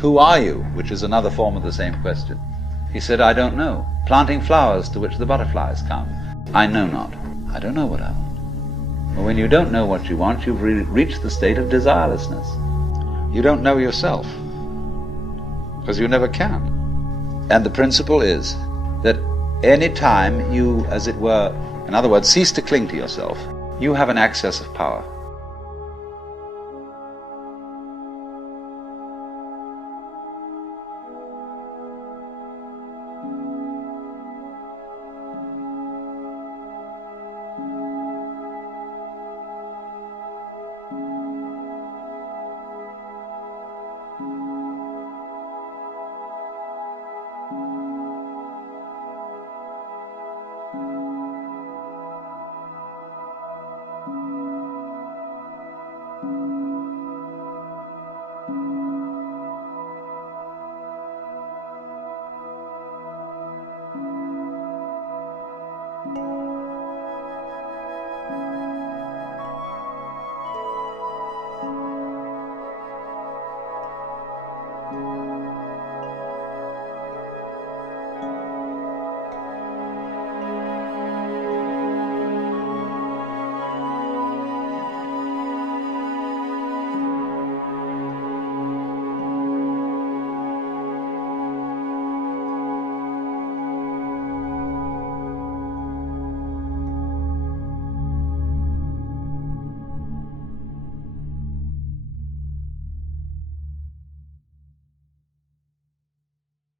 Who are you? Which is another form of the same question. He said, I don't know. Planting flowers to which the butterflies come. I know not. I don't know what I want. Well, when you don't know what you want, you've reached the state of desirelessness. You don't know yourself, because you never can. And the principle is that any time you, as it were, in other words, cease to cling to yourself, you have an access of power.